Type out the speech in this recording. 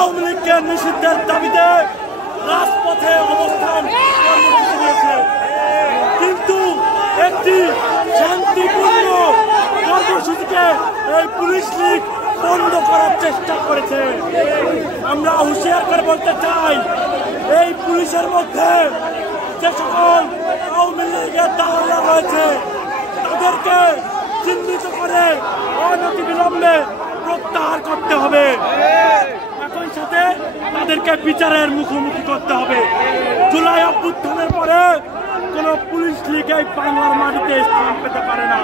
আওয়ামী লীগকে নিষিদ্ধের দাবিতে রাজপথে অবস্থান কর্মসূচি নিয়েছে, কিন্তু একটি শান্তিপূর্ণ কর্মসূচিকে এই পুলিশ লীগ বন্ধ করার চেষ্টা করেছে। আমরা হুঁশিয়ার করে বলতে চাই, এই পুলিশের মধ্যে যে সকল আওয়ামী লীগের দালালরা রয়েছে তাদেরকে চিহ্নিত করে অনতিবিলম্বে প্রত্যাহার করতে হবে। একই সাথে তাদেরকে বিচারের মুখোমুখি করতে হবে। জুলাই অভ্যুত্থানের পরে কোন পুলিশ লীগ এই বাংলার মাটিতে স্থান পেতে পারে না।